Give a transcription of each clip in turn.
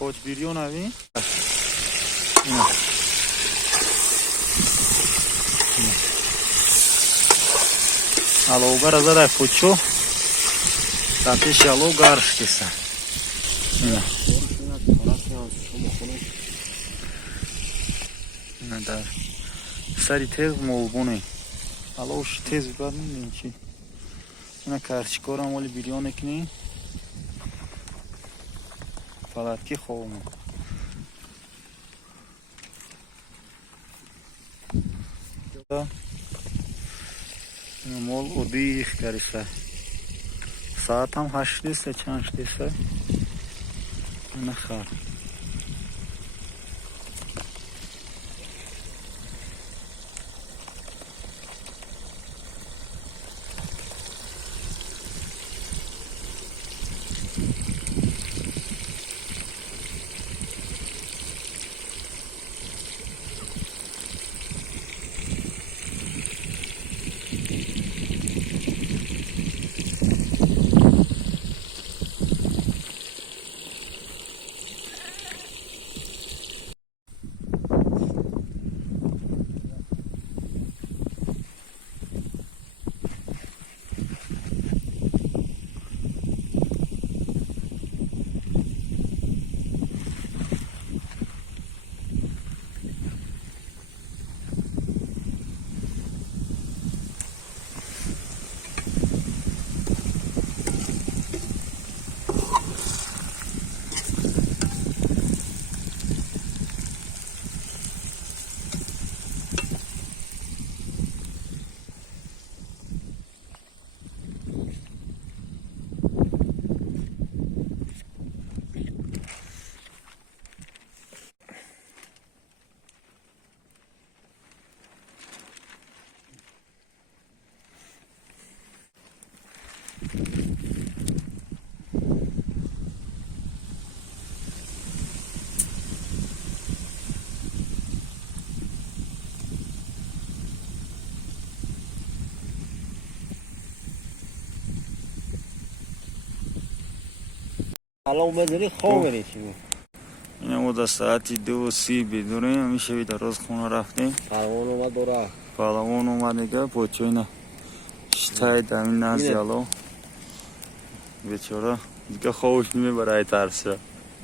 хоч бирёнави аловгара зада кучо татиш алов гарш киса дар сари тез молбуне аловш тез бад мебинӣ чи ина карчикорам оли бирёне кини палатки ховма мол удих кариса саатам 8 чанд штеса ина хар الان بذاری خواب بری چی بود؟ این ما در ساعتی 2:30 بدونیم میشه روز خونه رفتیم پروان اومد برا پالوان اومد دیگه پوچو اینا شتای دمین نزدی الان بیچاره دیگه خوابش میبره ترسه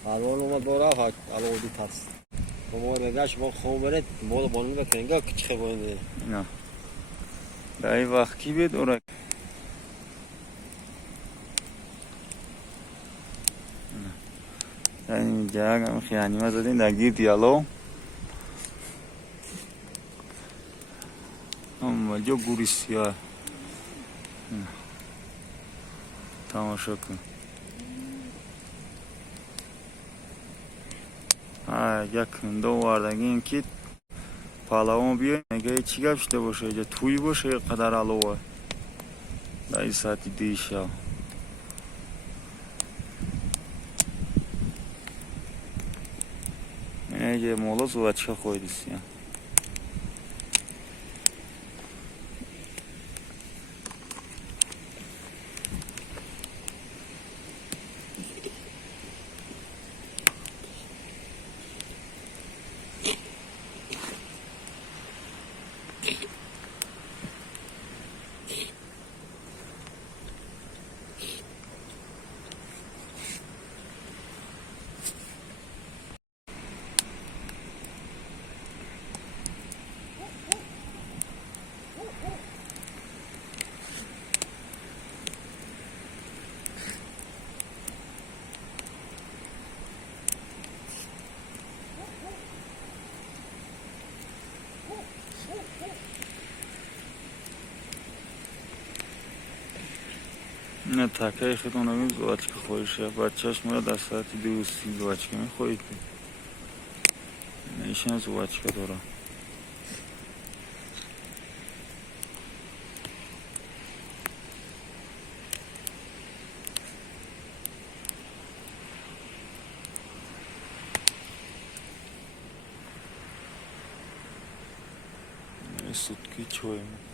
پروان اومد برا الان اودی ترس ما بگش ما خواب برد ما بانون بکنیم که چه باید نه در این وقت کی بدونه این جاگ هم خیانی ما زدیم نگیر دیالو اما جو گوری سیاه تماشا کن یک دو واردگیم که پالاوان بیایم نگه چی گفته باشه جا توی باشه قدر علوه در این ساعتی دیشه اینه مولوز و بچه خویدیسی نه تکه خیلی نمیم زوچه خویشه بچهش مرا در ساعتی 2:30 زوچه میخوید نیشن زوچه دارم сутки чуємо.